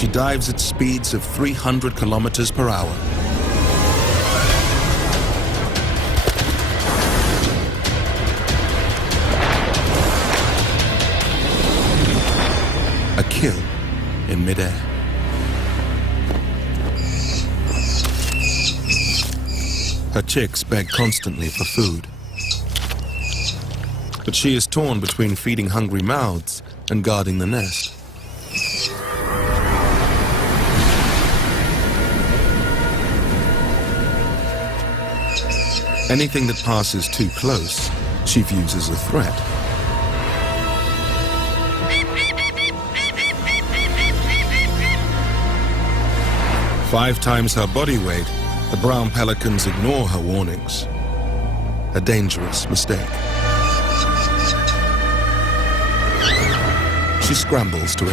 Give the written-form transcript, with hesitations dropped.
She dives at speeds of 300 kilometers per hour. A kill in midair. Her chicks beg constantly for food. But she is torn between feeding hungry mouths and guarding the nest. Anything that passes too close, she views as a threat. Five times her body weight, the brown pelicans ignore her warnings. A dangerous mistake. She scrambles to